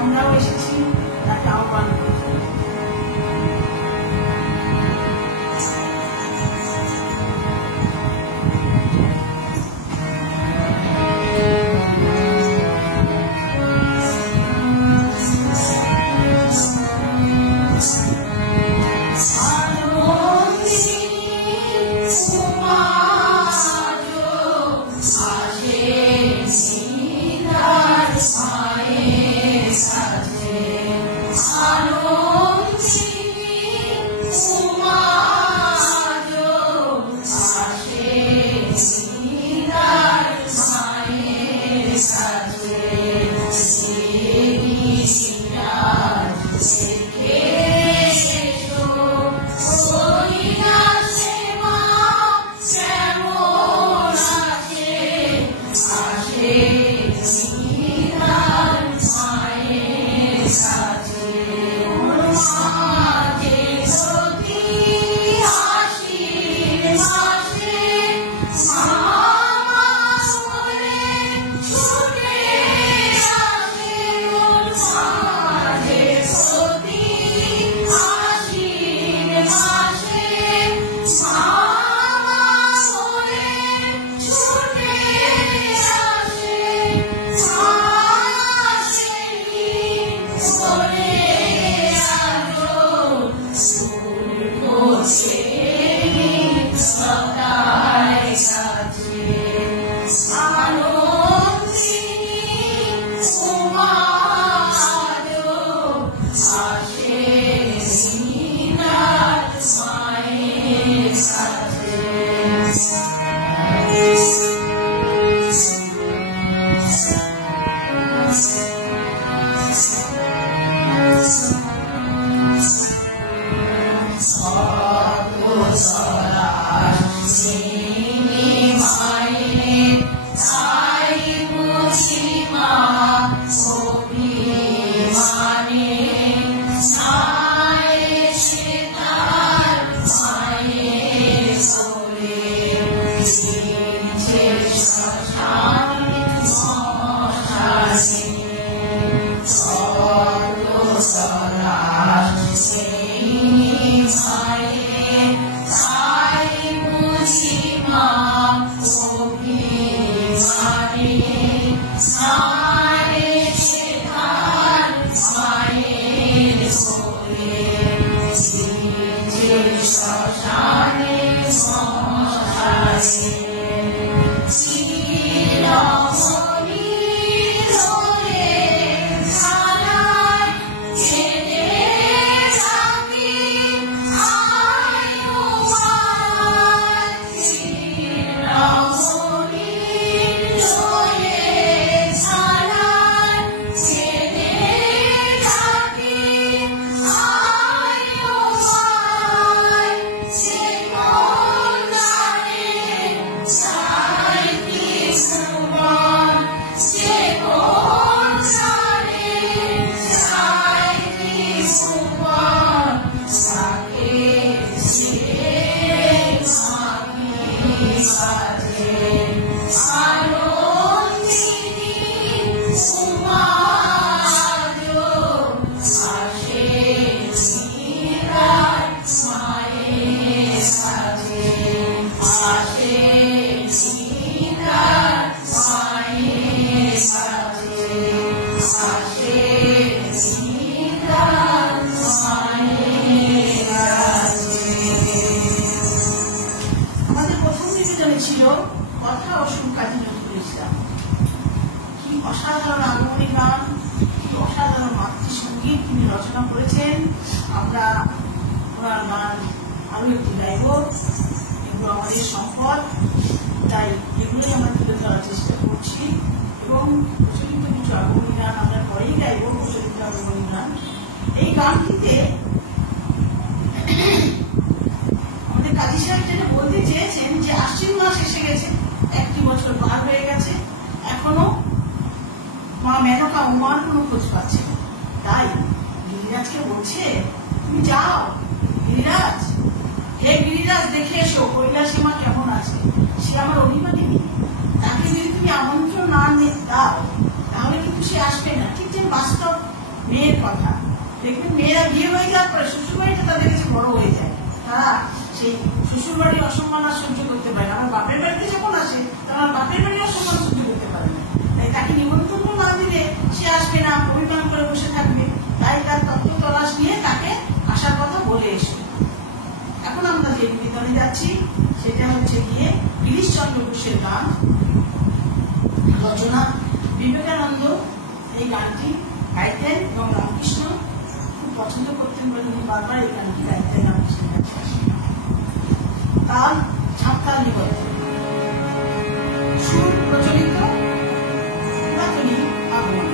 আমরাও এসেছি তাকে আহ্বান করি। অসাধারণ আগমনী গান, অসাধারণ মাতৃসঙ্গীত তিনি রচনা করেছেন। আমরা ওনার গান আরো একটু গাইব, এগুলো আমাদের সম্পদ, তাই এগুলোই আমরা তুলে ধরার চেষ্টা করছি। এবং প্রচলিত কিছু আগমনী গান আমরা পরেই গাইব, প্রচলিত আগমনী গান। এই গানটিতে আমাদের কাজী সাহেব যেটা বলতে চেয়েছেন যে আশ্বিন মাস এসে গেছে, 1 বছর পার হয়ে গেছে, এখনো মা মেনকা উমার কোনো খোঁজ পাচ্ছে না। তাই গিরিরাজকে বলছে, তুমি যাও গিরিরাজ, হে গিরিরাজ দেখে এসো কৈলাসী মা কেমন আছে, সে আমার অভিমানিনী, তাকে যদি তুমি আমন্ত্রণ না দাও তাহলে কিন্তু সে আসবে না। ঠিক যেন বাস্তব মেয়ের কথা। দেখবেন মেয়েরা বিয়ে হয়ে যাওয়ার পরে শ্বশুর বাড়িটা তাদের কাছে বড় হয়ে যায়, তারা সেই শ্বশুর বাড়ির অসম্মান আর সহ্য করতে পারে না। আমার বাপের বাড়িতে যখন আসে তখন বাপের বাড়ির অসম্মান সহ্য করতে পারে না, তাই তাকে নিমন্ত্রণ না দিলে সে আসবে না, অভিমান করে বসে থাকবে। তাই তার তত্ত্ব তলাশ নিয়ে তাকে আসার কথা বলে এসে। এখন আমরা যে নিবেদনে যাচ্ছি সেটা হচ্ছে গিয়ে গিরিশচন্দ্র ঘোষের গান, রচনা বিবেকানন্দ। এই গানটি গাইতেন এবং রামকৃষ্ণ খুব পছন্দ করতেন বলে উনি বারবার এই গানটি গাইতেন রামকৃষ্ণের কাছে। তার ঝাপতাল নিবদ্ধ সুর প্রচলিত পুরাতনী আগমন।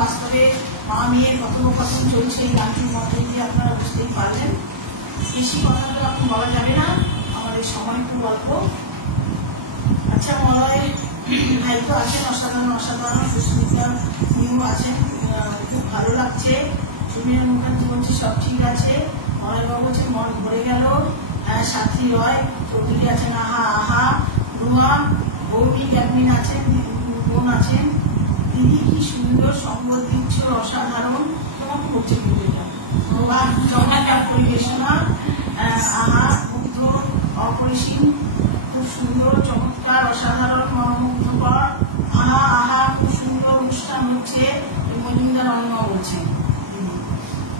বাস্তবে মা মেয়ের কথোপকথন চলছে এই গানটির মধ্যে দিয়ে, আপনারা বুঝতেই পারলেন। বেশি কথা তো এখন বলা যাবে না, আমাদের সময় খুব অল্প। আচ্ছা, মলয় ভাই তো আছেন, অসাধারণ অসাধারণ, সুস্মিতা নিউ আছেন, খুব ভালো লাগছে। সুমিয়া মুখার্জি বলছে সব ঠিক আছে, মলয়বাবু বলছে মন ভরে গেল। সাথী রয় চৌধুরী আছেন, আহা আহা। রুমা গৌরী গ্যামিন আছেন, বোন আছেন। দিদি কি সুন্দর সম্বল দিচ্ছ, অসাধারণ। তোমাকে বলছে পুজোটা চমৎকার পরিবেশনা, আহা মুগ্ধ অপরিসীম, খুব সুন্দর চমৎকার অসাধারণ মনোমুগ্ধকর। আহা আহা খুব সুন্দর অনুষ্ঠান হচ্ছে, মজুমদার অন্যমা বলছেন।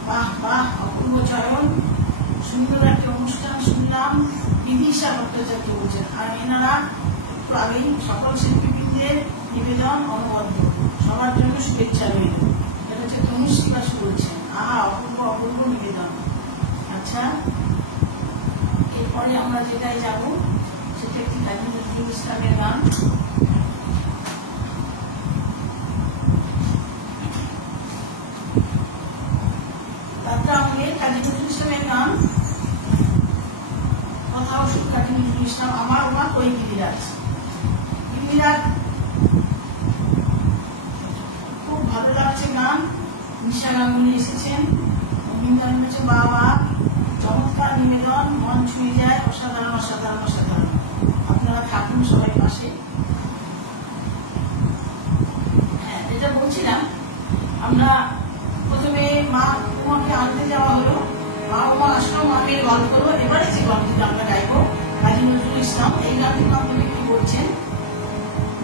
বাহ বাহ, অপূর্ব চয়ন, সুন্দর একটা অনুষ্ঠান শুনলাম। বিদিশা ভট্টাচার্য বলছেন। আর এনারা একটু আগেই সকল শিল্পীদের নিবেদন অনবদ্য, সবার জন্য শুভেচ্ছা রইল। এটা হচ্ছে তনুশ্রী বাসু বলছেন, আহা অপূর্ব অপূর্ব নিবেদন। আচ্ছা, এরপরে আমরা যেটাই যাব সেটা একটি কাজী নজরুল ইসলামের গান। তারপরে আমাদের কাজী নজরুল ইসলামের গান, কথা ওষুধ কাজী নজরুল ইসলাম, আমার ওনার ওই গিরিরাজ। গিরিরাজ খুব ভালো লাগছে গান। নিশা গাঙ্গুলি এসেছেন, অভিনন্দন হচ্ছে, বাবা চমৎকার নিবেদন, মন ছুঁয়ে যায়, অসাধারণ অসাধারণ অসাধারণ। আপনারা থাকুন সবাই পাশে। হ্যাঁ, যেটা বলছিলাম, আমরা প্রথমে মা উমাকে আনতে যাওয়া হলো, মা উমা আসলো, মাকে মেয়ের গল্প হলো। এবারে যে গল্পটা আমরা গাইবো কাজী নজরুল ইসলাম, এই গানটির মাধ্যমে কি বলছেন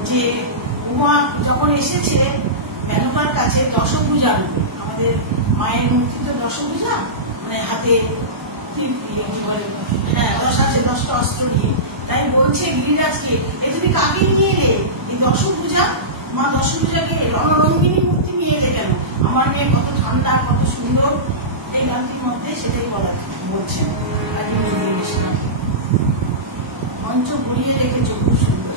যে উমা যখন এসেছে মেনকার কাছে দশভুজা, আমাদের মায়ের মূর্তি তো দশভুজা, মানে হাতে কি বলে, হ্যাঁ 10 আছে 10টা অস্ত্র নিয়ে, তাই বলছে গিরিরাজকে, এ তুমি কাকে নিয়ে এলে? এই দশভুজা, মা দশভুজাকে রণরঙ্গিনী মূর্তি নিয়ে এলে কেন? আমার মেয়ে কত ঠান্ডা, কত সুন্দর। এই গানটির মধ্যে সেটাই বলছেন কাজী নজরুল ইসলাম। মঞ্চ ঘুরিয়ে রেখেছ খুব সুন্দর।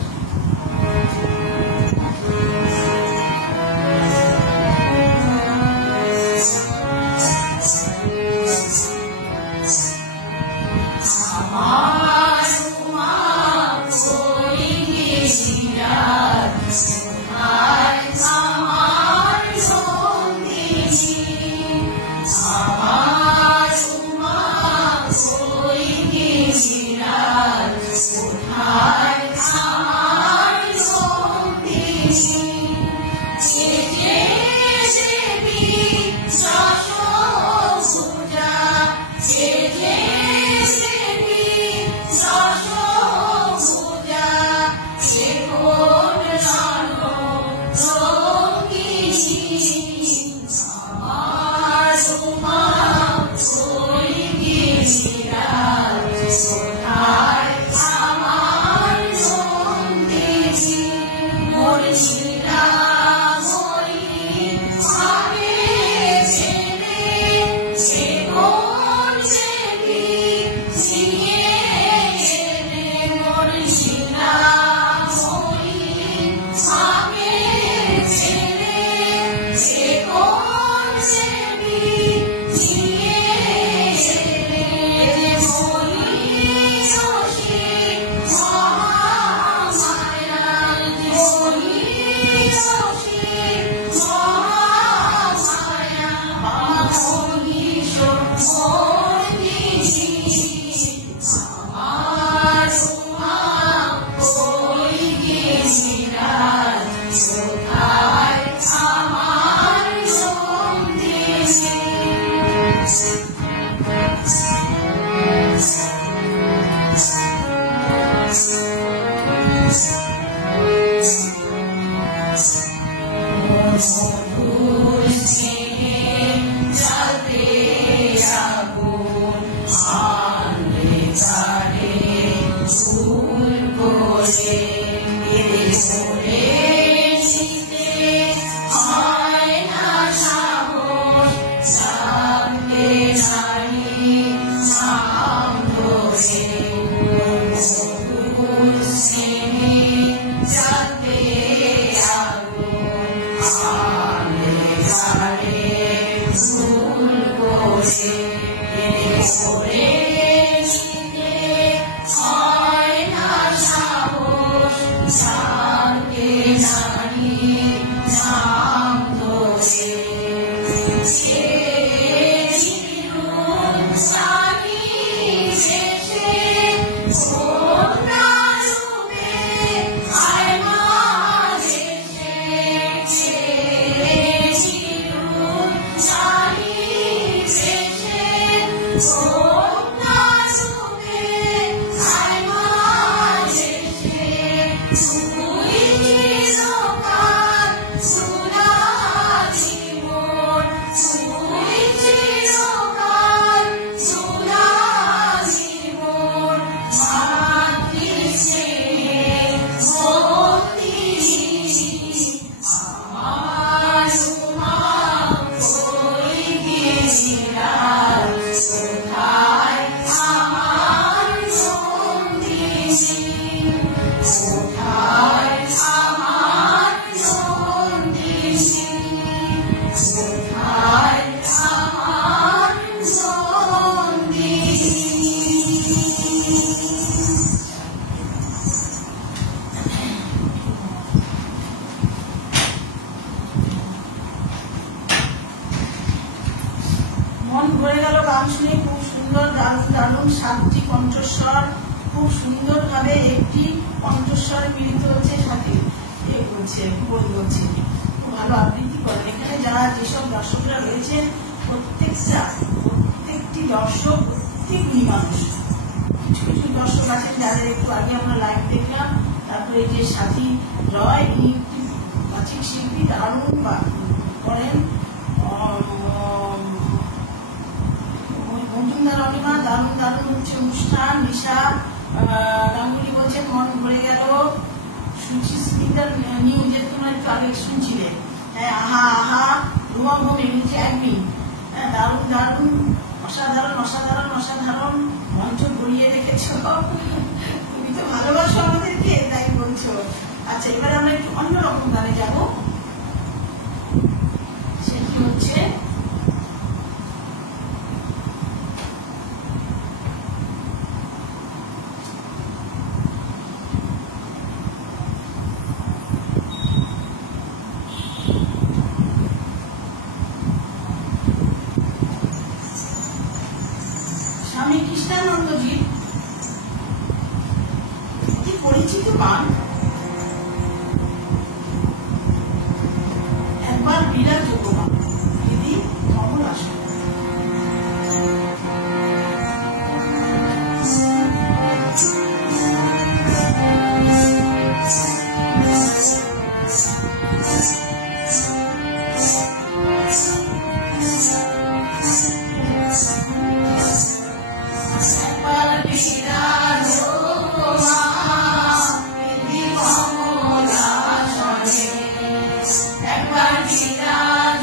সত্যি গুণী মানুষ। কিছু কিছু দর্শক আছেন যাদের একটু আগে আমরা লাইভ দেখলাম, তারপরে যে সাথী রয়, ইনি বাচিক শিল্পী, দারুণ করেন। মজুমদার অনিমা, দারুণ দারুণ হচ্ছে অনুষ্ঠান। নিশা গাঙ্গুলি বলছেন মন ভরে গেল। সুচিস্মিতার নিউজের তোমরা একটু আগে শুনছিলে, হ্যাঁ, আহা আহা। রুমা ভূমি হচ্ছে অ্যাডমিন, দারুণ দারুণ, অসাধারণ অসাধারণ অসাধারণ, মঞ্চ ভরিয়ে রেখেছ। তুমি তো ভালোবাসো আমাদেরকে, তাই বলছো। আচ্ছা, এবার আমরা একটু অন্যরকম গানে যাব। সেটি হচ্ছে স্বামী কৃষ্ণানন্দজির একটি পরিচিত গান, একবার বিরাজ উপমা, দিদি কমল আসন। একবার বিরাজ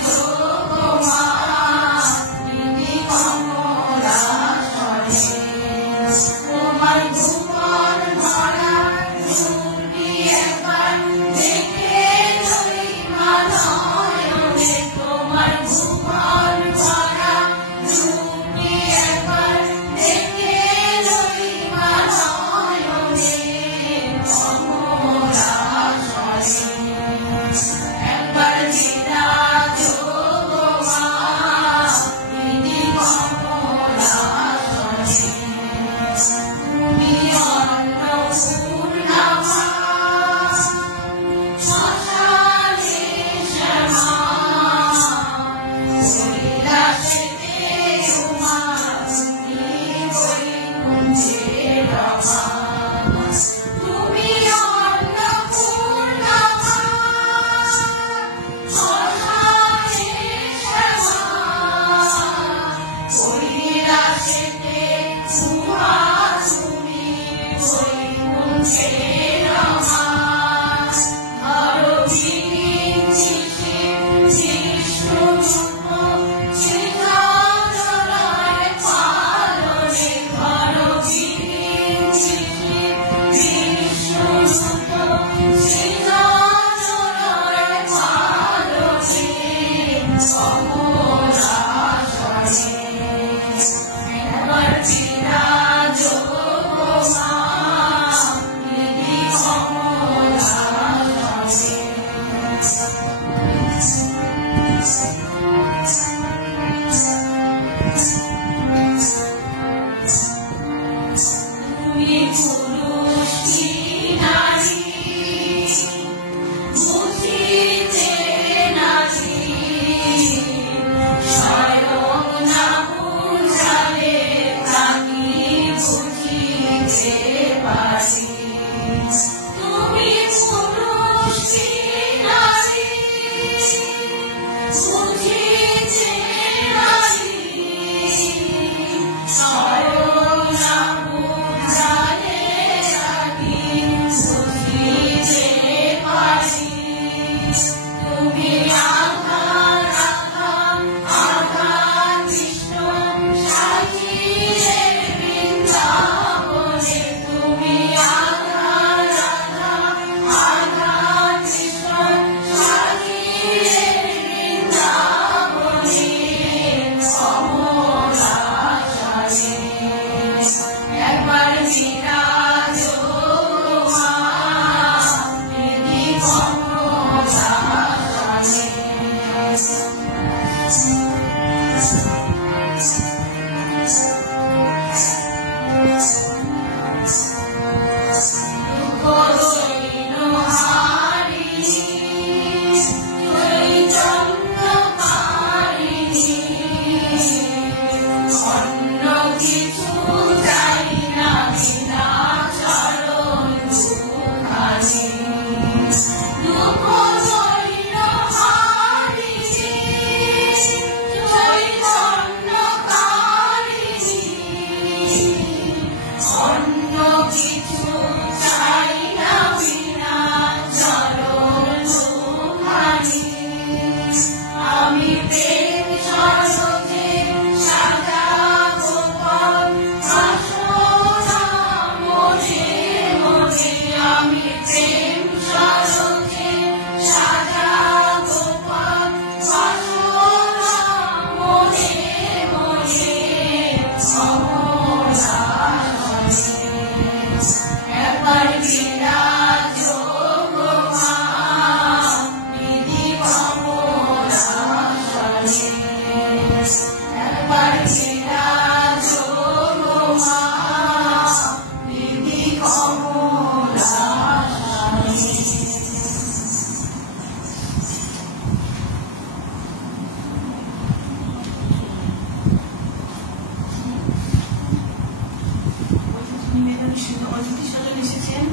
অতিথি স্বজন এসেছেন,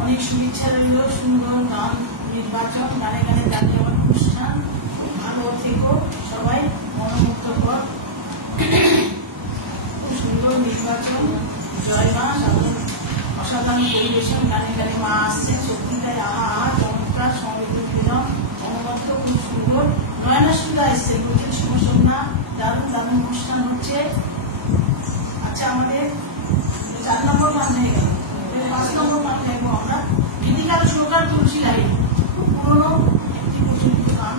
অনেক শুভেচ্ছা রইল। সুন্দর গান নির্বাচন, গানে গানে জাতীয় অনুষ্ঠান, খুব ভালো থেকো সবাই, মনোমুগ্ধকর, খুব সুন্দর নির্বাচন, জয় মা, অসাধারণ পরিবেশন, গানে গানে মা আসছেন, সত্যিকার আহা চমৎকার সমৃদ্ধ দিলাম, অনবদ্য খুব সুন্দর। নয়না সুন্দর এসছে, প্রচুর শুভসন্ধ্যা, দারুণ দারুণ অনুষ্ঠান হচ্ছে। আচ্ছা, আমাদের 4 নম্বর গান হয়ে গেল, 5 নম্বর গান দেখবো আমরা। গীতিকার সুরকার তুলসী রায়, খুব পুরোনো একটি প্রচলিত গান।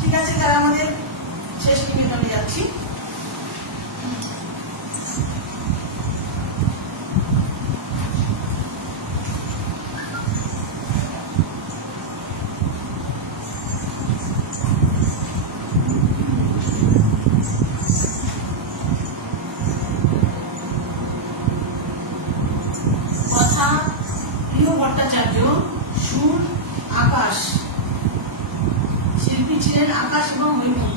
ঠিক আছে, তারা আমাদের শেষ নিবেদনে যাচ্ছি। কথা প্রিয় ভট্টাচার্য, সুর আকাশ, শিল্পী ছিলেন আকাশ এবং হৈমন্ত।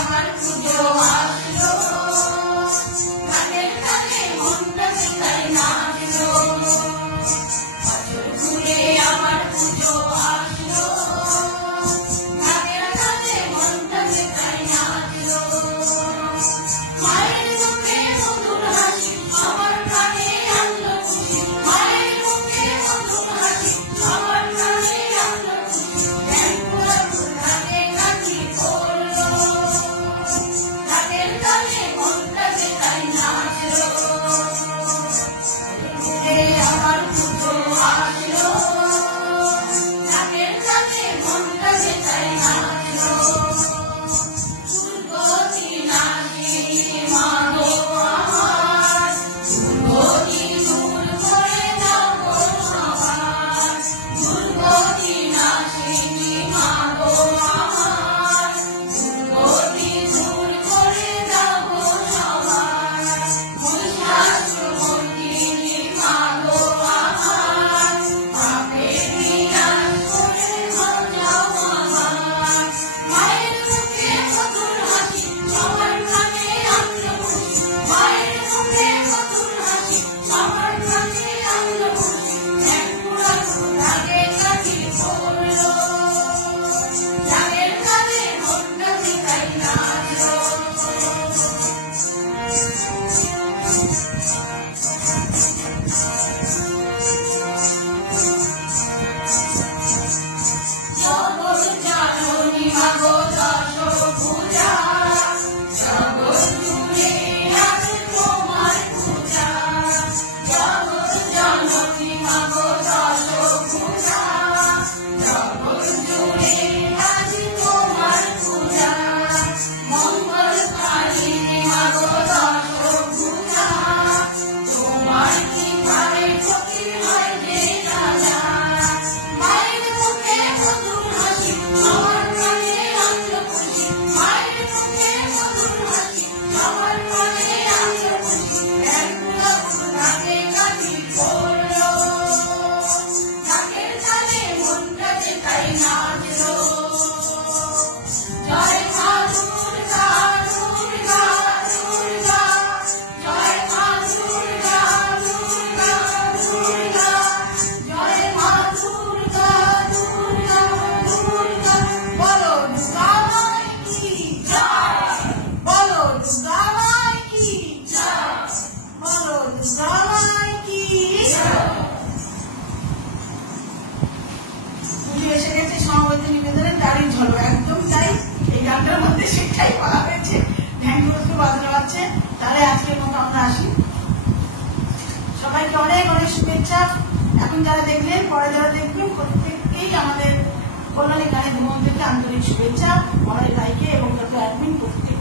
আমার পুজো আসলো, গানের গানে মনটা তাই নাচলো। থ্যাংক ইউ বাজনা বাজছে। তাহলে আজকের মতো আমরা আসি। সবাইকে অনেক অনেক শুভেচ্ছা। এখন যারা দেখলেন, পরে যারা দেখবেন, প্রত্যেককেই আমাদের কল্যাণী গানের মন্দিরকে আন্তরিক শুভেচ্ছা। আমাদের ভাইকে এবং তাদের অ্যাডমিন প্রত্যেক